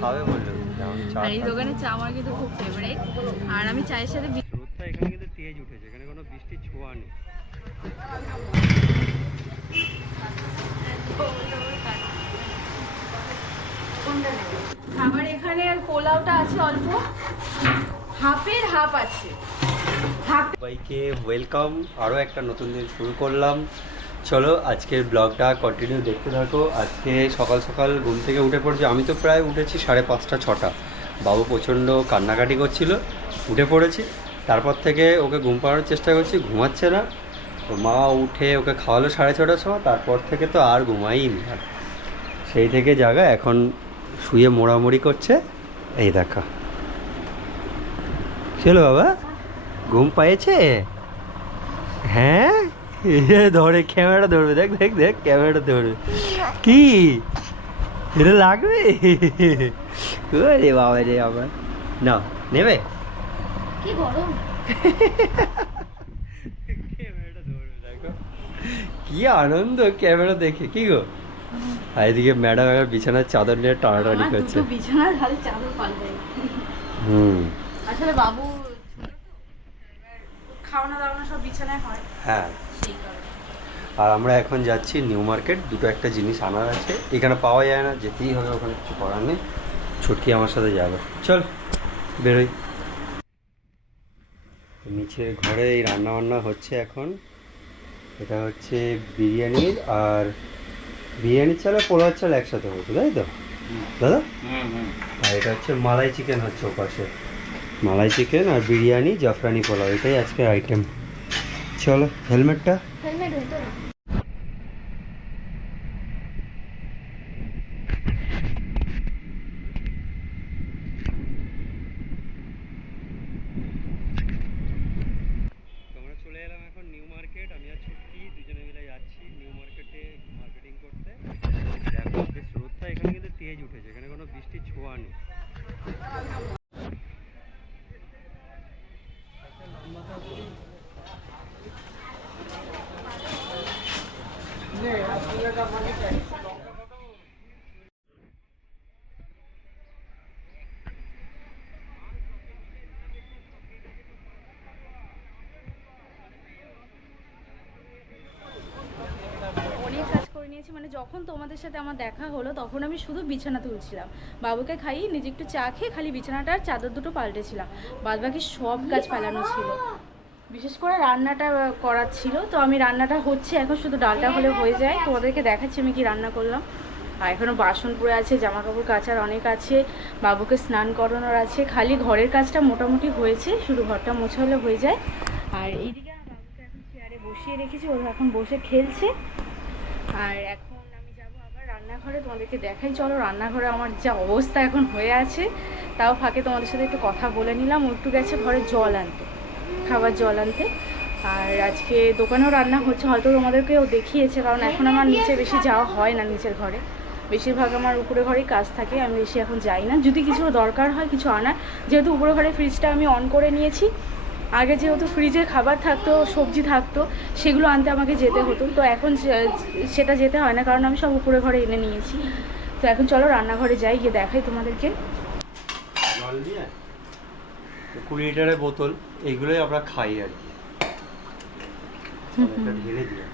খাবে বলল। আর এই দোকানের চা আমার কিন্তু খুব ফেভারিট আর আমি চায়ের সাথে রোদটা এখানে কিন্তু তেজ উঠেছে এখানে কোনো বৃষ্টির ছোঁয়া নেই। আমার এখানে আর পোলাওটা আছে অল্প। হাফের হাফ আছে। হাফ সবাইকে ওয়েলকাম আরও একটা নতুন দিন শুরু করলাম। চলো, আজকের ব্লগটা কন্টিনিউ দেখতে থাকো। আজকে সকাল সকাল ঘুম থেকে উঠে পড়ছি। আমি তো প্রায় উঠেছি সাড়ে পাঁচটা, ছটা। বাবু প্রচণ্ড কান্নাকাটি করছিল, উঠে পড়েছি। তারপর থেকে ওকে ঘুম পাড়ানোর চেষ্টা করছি, ঘুমাচ্ছে না। তো মা উঠে ওকে খাওয়ালো সাড়ে ছটার সময়, তারপর থেকে তো আর ঘুমাইনি। আর সেই থেকে জায়গা, এখন শুয়ে মোড়ামুড়ি করছে। এই দেখা। চলো বাবা? ঘুম পাইছে হ্যাঁ? ধরে ক্যামেরা ধরবে দেখ দেখ দেখ ক্যামেরা ধরবে। কি? এটা লাগবে? ওরে বাবা রে আবার না নেবে? কি গরম? কি আনন্দ ক্যামেরা দেখে কি গো? আর এদিকে ম্যাডাম এবার বিছানার চাদর নিয়ে টানাটানি করছে। বিছানার ধারে চাদর পাল্টাই হুম। আসলে বাবু খাওয়ানো দাওয়ানো সব বিছানায় হয়। হ্যাঁ। আর আমরা এখন যাচ্ছি নিউ মার্কেট। দুটো একটা জিনিস আনার আছে। এখানে পাওয়া যায় না যেতেই হবে ওখানে কিছু করার নেই। ছুটকি আমার সাথে যাবে। চল বেরোই। নিচের ঘরে এই রান্না বান্না হচ্ছে এখন। এটা হচ্ছে বিরিয়ানির আর বিরিয়ানির চাল আর পোলাওর চাল একসাথে হচ্ছে তাই তো? দাদা? আর এটা হচ্ছে মালাই চিকেন হচ্ছে ওপাশে। মালাই চিকেন আর বিরিয়ানি জাফরানি পোলাও এটাই আজকে আইটেম চলো হেলমেটটা হেলমেট হইতো আমরা চলে এলাম এখন নিউ মার্কেট আমি আর ছুটকি দুজনে মিলে যাচ্ছি নিউ মার্কেটে মার্কেটিং করতে দেখো বেশ রোদটা এখানে কিন্তু তেজ উঠেছে এখানে কোনো বৃষ্টির ছোঁয়া নেই অনেক কাজ করে নিয়েছি মানে যখন তোমাদের সাথে আমার দেখা হলো, তখন আমি শুধু বিছানা তুলছিলাম। বাবুকে খাইয়ে নিজে একটু চা খেয়ে খালি বিছানাটা আর চাদর দুটো পাল্টেছিলাম। বাদ বাকি সব কাজ ফেলানো ছিল। বিশেষ করে রান্নাটা করার ছিল। তো আমি রান্নাটা হচ্ছে, এখন শুধু ডালটা হলে হয়ে যায়। তোমাদেরকে দেখাচ্ছি আমি কি রান্না করলাম। আর এখনও বাসন পড়ে আছে জামা কাপড় কাচার অনেক আছে। বাবুকে স্নান করানোর আছে। খালি ঘরের কাজটা মোটামুটি হয়েছে, শুধু ঘরটা মোছা হলে হয়ে যায়। আর এইদিকে বাবুকে এখন চেয়ারে বসিয়ে রেখেছি, ও এখন বসে খেলছে। আর আবার রান্নাঘরে তোমাদেরকে দেখাই। চলো রান্নাঘরে আমার যা অবস্থা এখন হয়ে আছে, তাও ফাঁকে তোমাদের সাথে একটু কথা বলে নিলাম। একটু গেছে ঘরে জল আনতে, খাবার জল আনতে। আর আজকে দোকানেও রান্না হচ্ছে, হয়তো তোমাদেরকেও দেখিয়েছে, কারণ এখন আমার নিচে বেশি যাওয়া হয় না নিচের ঘরে। বেশিরভাগ আমার উপরে ঘরেই কাজ থাকে, আমি বেশি এখন যাই না। যদি কিছু দরকার হয়, কিছু আনার, যেহেতু উপরে ঘরে ফ্রিজটা আমি অন করে নিয়েছি আগে যেহেতু ফ্রিজে খাবার থাকতো সবজি থাকতো সেগুলো আনতে আমাকে যেতে হতো। তো এখন সেটা যেতে হয় না কারণ আমি সব উপরে ঘরে এনে নিয়েছি। তো এখন চলো রান্নাঘরে যাই গিয়ে দেখাই তোমাদেরকে। জল দিয়ে কুড়ি লিটারের বোতল এইগুলোই আমরা খাই আর কি। এটা ঢেলে দিই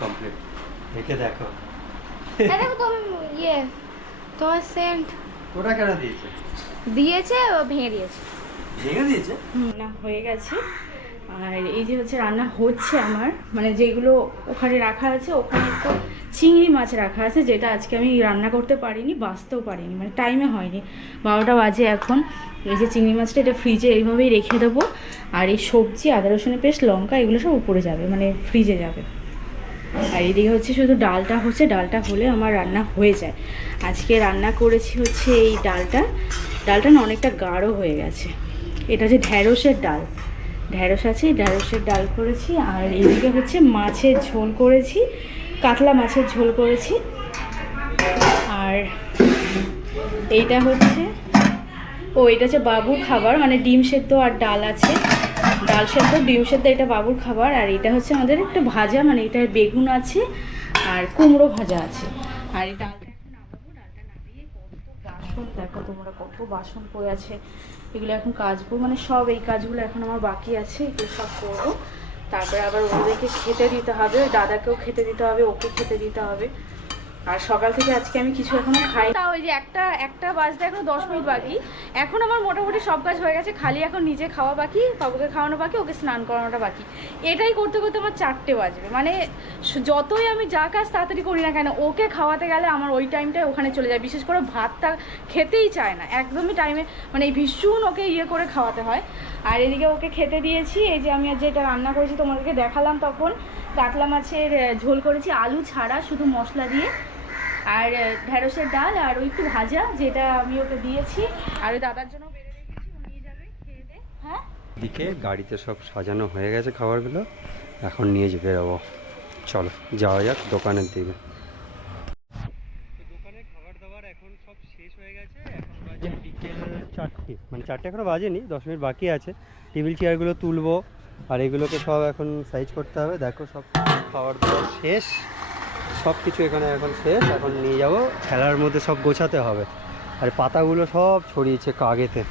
কমপ্লিট দেখে। দেখো দেখো ইয়ে। তোমার সেন্ট। ওটা কেন দিয়েছে? দিয়েছে ও ভেঙে দিয়েছে। ভেঙে দিয়েছে? রান্না হয়ে গেছে। আর এই যে হচ্ছে রান্না হচ্ছে আমার মানে যেগুলো ওখানে রাখা আছে ওখানে তো চিংড়ি মাছ রাখা আছে যেটা আজকে আমি রান্না করতে পারিনি বাঁচতেও পারিনি মানে টাইমে হয়নি। বারোটা বাজে এখন। এই যে চিংড়ি মাছটা এটা ফ্রিজে এইভাবেই রেখে দেবো। আর এই সবজি আদা রসুনের পেস্ট লঙ্কা এগুলো সব উপরে যাবে মানে ফ্রিজে যাবে। আর এদিকে হচ্ছে শুধু ডালটা হচ্ছে, ডালটা হলে আমার রান্না হয়ে যায়। আজকে রান্না করেছি হচ্ছে এই ডালটা। ডালটা না অনেকটা গাঢ় হয়ে গেছে। এটা হচ্ছে ঢ্যাঁড়সের ডাল। ঢ্যাঁড়স আছে ঢ্যাঁড়সের ডাল করেছি। আর এদিকে হচ্ছে মাছের ঝোল করেছি, কাতলা মাছের ঝোল করেছি। আর এইটা হচ্ছে, ও, এটা হচ্ছে বাবুর খাবার মানে ডিম সেদ্ধ আর ডাল আছে। ডাল সেদ্ধ, ডিম সেদ্ধ, এটা বাবুর খাবার, আর এটা হচ্ছে আমাদের একটা ভাজা মানে এটা বেগুন আছে আর কুমড়ো ভাজা আছে। আর এই ডালটা বাসন, দেখো তোমরা কত বাসন পড়ে আছে। এগুলো এখন কাচবো মানে সব এই কাজগুলো এখন আমার বাকি আছে, এগুলো সব করব। তারপরে আবার ওদেরকে খেতে দিতে হবে, দাদাকেও খেতে দিতে হবে, ওকে খেতে দিতে হবে। আর সকাল থেকে আজকে আমি কিছু এখনও খাই তাও ওই যে একটা একটা বাজতে এখনও দশ মিনিট বাকি। এখন আমার মোটামুটি সব কাজ হয়ে গেছে, খালি এখন নিজে খাওয়া বাকি, বাবুকে খাওয়ানো বাকি, ওকে স্নান করানোটা বাকি। এটাই করতে করতে আমার চারটে বাজবে। মানে যতই আমি যা কাজ তাড়াতাড়ি করি না কেন, ওকে খাওয়াতে গেলে আমার ওই টাইমটাই ওখানে চলে যায়। বিশেষ করে ভাতটা খেতেই চায় না। একদমই টাইমে মানে ভীষণ ওকে ইয়ে করে খাওয়াতে হয়। আর এদিকে ওকে খেতে দিয়েছি। এই যে আমি আর যেটা রান্না করেছি তোমাদেরকে দেখালাম তখন। কাতলা মাছের ঝোল করেছি। আলু ছাড়া শুধু মশলা দিয়ে আর ঢেঁড়সের ডাল আর ওই একটু ভাজা যেটা আমি ওকে দিয়েছি। আর ওই দাদার জন্য বেড়ে রেখেছি ও নিয়ে যাবে খেয়ে দে। হ্যাঁ? দিকে গাড়িতে সব সাজানো হয়ে গেছে খাবারগুলো এখন নিয়ে যে বেরোবো চলো যাওয়া যাক দোকানের দিকে। দোকানে খাবার দাবার এখন সব শেষ হয়ে গেছে এখন বাজে বিকেল চারটে মানে চারটে এখনও বাজেনি দশ মিনিট বাকি আছে। টেবিল চেয়ারগুলো তুলবো আর এগুলোকে সব এখন সাইজ করতে হবে। দেখো সব খাবার দাবার শেষ। সব কিছু এখানে এখন শেষ, এখন নিয়ে যাব। খেলার মধ্যে সব গোছাতে হবে। আর পাতাগুলো সব ছড়িয়েছে কাগেতে।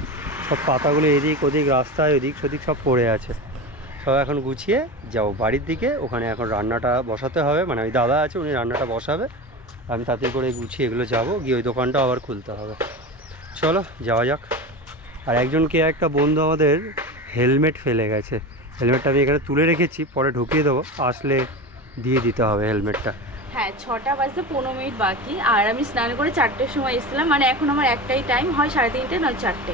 সব পাতাগুলো এদিক ওদিক, রাস্তায় ওদিক সেদিক সব পড়ে আছে। সব এখন গুছিয়ে যাও বাড়ির দিকে, ওখানে এখন রান্নাটা বসাতে হবে। মানে ওই দাদা আছে, উনি রান্নাটা বসাবে। আমি তাতে করে গুছিয়ে এগুলো যাব। গিয়ে ওই দোকানটাও আবার খুলতে হবে। চলো, যাওয়া যাক। আর একজন কে একটা বন্ধু আমাদের হেলমেট ফেলে গেছে। হেলমেটটা আমি এখানে তুলে রেখেছি, পরে ঢুকিয়ে দেবো। আসলে দিয়ে দিতে হবে হেলমেটটা। হ্যাঁ ছটা বাজতে পনেরো মিনিট বাকি। আর আমি স্নান করে চারটের সময় এসেছিলাম। মানে এখন আমার একটাই টাইম হয় সাড়ে তিনটে, নয় চারটে।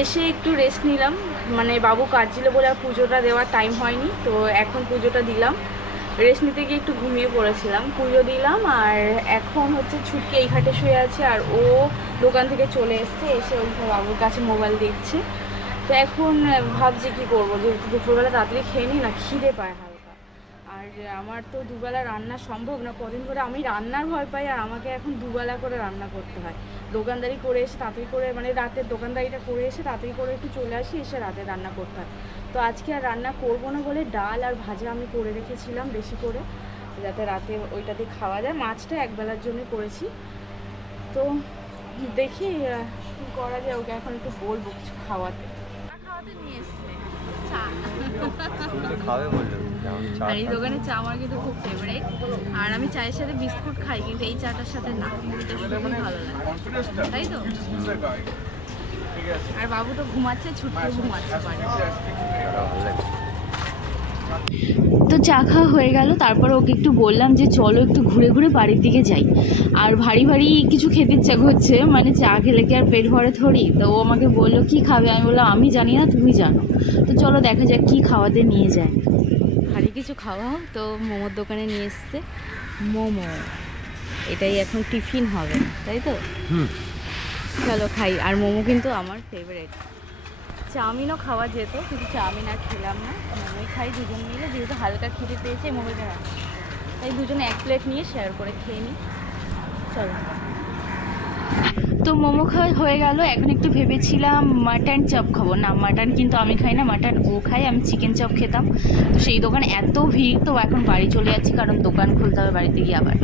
এসে একটু রেস্ট নিলাম। মানে বাবু কাজছিল বলে আর পুজোটা দেওয়ার টাইম হয়নি, তো এখন পুজোটা দিলাম। রেস্ট নিতে গিয়ে একটু ঘুমিয়ে পড়েছিলাম। পুজো দিলাম আর এখন হচ্ছে ছুটকি এই ঘাটে শুয়ে আছে। আর ও দোকান থেকে চলে এসছে, এসে ওই বাবুর কাছে মোবাইল দেখছে। তো এখন, ভাবছি কি করব? যেহেতু দুপুরবেলা তাড়াতাড়ি খেয়ে নিই না, খিদে পায় আমার তো দুবেলা রান্না সম্ভব না। কদিন ধরে আমি রান্নার ভয় পাই আর আমাকে এখন দুবেলা করে রান্না করতে হয়। দোকানদারি করে এসে তাড়াতাড়ি করে মানে রাতের দোকানদারিটা করে এসে তাড়াতাড়ি করে একটু চলে আসি এসে রাতে রান্না করতে হয়। তো আজকে আর রান্না করব না বলে ডাল আর ভাজা আমি করে রেখেছিলাম বেশি করে যাতে রাতে ওইটা দিয়ে খাওয়া যায়। মাছটা একবেলার জন্য করেছি। তো দেখি কি করা যায় ওকে এখন একটু বলব কিছু খাওয়াতে। খাওয়াতে নিয়ে এসছে। চা খাবে বলল। আর এই দোকানের চা আমার কিন্তু খুব ফেভারিট আর আমি চায়ের সাথে বিস্কুট খাই কিন্তু এই চাটার সাথে না। এটা খুবই ভালো লাগে। তাই তো? আর বাবু তো ঘুমাচ্ছে ছুটিও ঘুমাচ্ছে বাড়িতে। ভালো লাগে। তো চা খাওয়া হয়ে গেল তারপর ওকে একটু বললাম যে চলো একটু ঘুরে ঘুরে বাড়ির দিকে যাই। আর ভারী ভারী কিছু খেতে ইচ্ছা করছে মানে চা খেলে কি আর পেট ভরে থরি? তো ও আমাকে বলল কি খাবে? আমি বললাম আমি জানি না তুমি জানো। তো চলো দেখা যাক কি খাওয়াতে নিয়ে যায়। ভারী কিছু খাওয়া তো মোমোর দোকানে নিয়ে এসছে। মোমো এটাই এখন টিফিন হবে তাই তো? চলো খাই আর মোমো কিন্তু আমার ফেভারেট চাউমিনও খাওয়া যেত কিন্তু চাউমিন আর খেলাম না। মোমোই খাই দুজন মিলে যেহেতু হালকা খিদে পেয়েছে মোমোটা তাই দুজনে এক প্লেট নিয়ে শেয়ার করে খেয়ে নিই। চলো। তো মোমো খাওয়া হয়ে গেল। এখন একটু ভেবেছিলাম মাটন চপ খাব। না মাটন কিন্তু আমি খাই না মাটন ও খাই আমি চিকেন চপ খেতাম। তো সেই দোকানে এত ভিড় তো এখন বাড়ি চলে যাচ্ছি কারণ দোকান খুলতে হবে বাড়িতে গিয়ে আবার।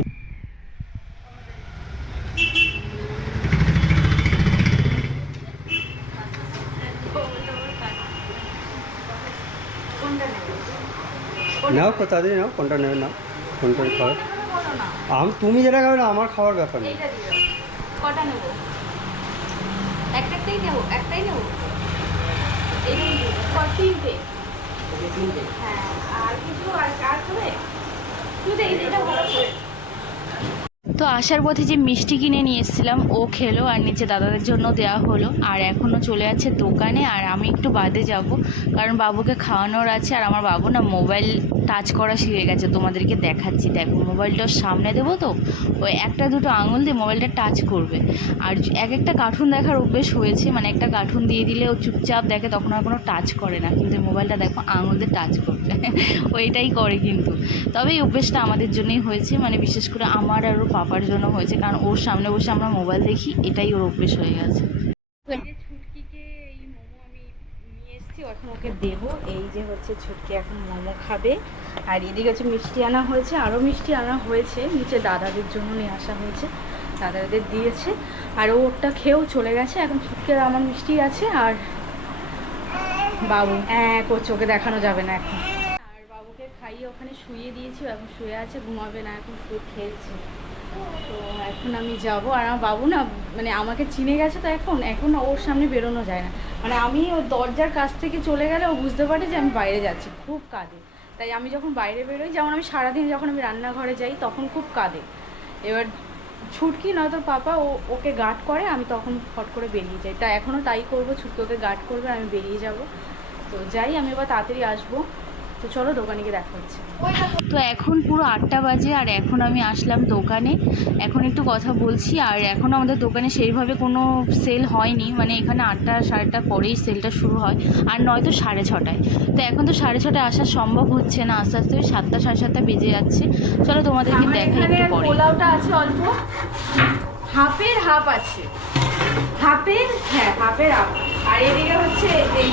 নাও তাড়াতাড়ি নাও কোনটা নেবে নাও কোনটা খাবে আম তুমি যেটা খাবে না আমার খাওয়ার ব্যাপার নেই। কটা নেব? একটা একটাই নেব একটাই নেব। এই তিনটে। হ্যাঁ আর কিছু আর আর খাবে তুই দেখ এটা ভালো করে। তো আসার পথে যে মিষ্টি কিনে নিয়ে এসেছিলাম ও খেলো আর নিচে দাদাদের জন্য দেওয়া হলো। আর এখনও চলে আছে দোকানে আর আমি একটু বাদে যাব। কারণ বাবুকে খাওয়ানোর আছে আর আমার বাবু না মোবাইল টাচ করা শিখে গেছে, তোমাদেরকে দেখাচ্ছি। দেখো মোবাইলটা সামনে দেবো তো? ওই একটা দুটো আঙুল দিয়ে মোবাইলটা টাচ করবে। আর এক একটা কার্টুন দেখার অভ্যেস হয়েছে মানে একটা কার্টুন দিয়ে দিলে ও চুপচাপ দেখে, তখন আর কোনো টাচ করে না। কিন্তু মোবাইলটা দেখো, আঙুল দিয়ে টাচ করবে। ও এটাই করে কিন্তু। তবে এই অভ্যেসটা আমাদের জন্যই হয়েছে মানে বিশেষ করে আমার আর ওর পাপার জন্য হয়েছে। কারণ ওর সামনে বসে আমরা মোবাইল দেখি, এটাই ওর অভ্যেস হয়ে গেছে ছুটকিকে এই মোমো আমি নিয়ে এসেছি এখন ওকে দেবো। এই যে হচ্ছে ছুটকে এখন মোমো খাবে। আর এদিকে হচ্ছে মিষ্টি আনা হয়েছে আরও মিষ্টি আনা হয়েছে। নিচে দাদাদের জন্য নিয়ে আসা হয়েছে, দাদাদের দিয়েছে। আর ওরটা খেয়েও চলে গেছে। এখন ছুটকি আর আমার মিষ্টি আছে আর বাবু। ওর চোখে দেখানো যাবে না এখন। আর বাবুকে খাইয়ে ওখানে শুয়ে দিয়েছি এখন শুয়ে আছে, ঘুমাবে না, এখন খেলছে। তো এখন আমি যাব, আর আমার বাবু না মানে আমাকে চিনে গেছে তো এখন এখন ওর সামনে বেরোনো যায় না। মানে আমি ওর দরজার কাছ থেকে চলে গেলে ও বুঝতে পারে যে আমি বাইরে যাচ্ছি, খুব কাঁদে। তাই আমি যখন বাইরে বেরোই, যেমন আমি সারাদিন যখন আমি রান্নাঘরে যাই, তখন খুব কাঁদে। এবার ছুটকি নয়তো পাপা ও, ওকে গার্ড করে, আমি তখন ফট করে বেরিয়ে যাই। তা এখনও তাই করব, ছুটকি ওকে গার্ড করবে, আমি বেরিয়ে যাব। তো যাই, আমি এবার তাড়াতাড়ি আসব। তো চলো দোকানে গিয়ে দেখা হচ্ছে তো এখন পুরো আটটা বাজে আর এখন আমি আসলাম দোকানে। এখন একটু কথা বলছি আর এখন আমাদের দোকানে সেইভাবে কোনো সেল হয়নি। মানে এখানে আটটা সাড়ে আটটা পরেই সেলটা শুরু হয়। আর নয়তো সাড়ে ছটায়। তো এখন তো সাড়ে ছটায় আসা সম্ভব হচ্ছে না। আস্তে আস্তে ওই সাতটা সাড়ে সাতটা বেজে যাচ্ছে। চলো তোমাদেরকে দেখাই একটু পরে। পোলাওটা আছে অল্প। হাফের হাফ আছে। হাফের হ্যাঁ হাফের হাফ। আর এদিকে হচ্ছে এই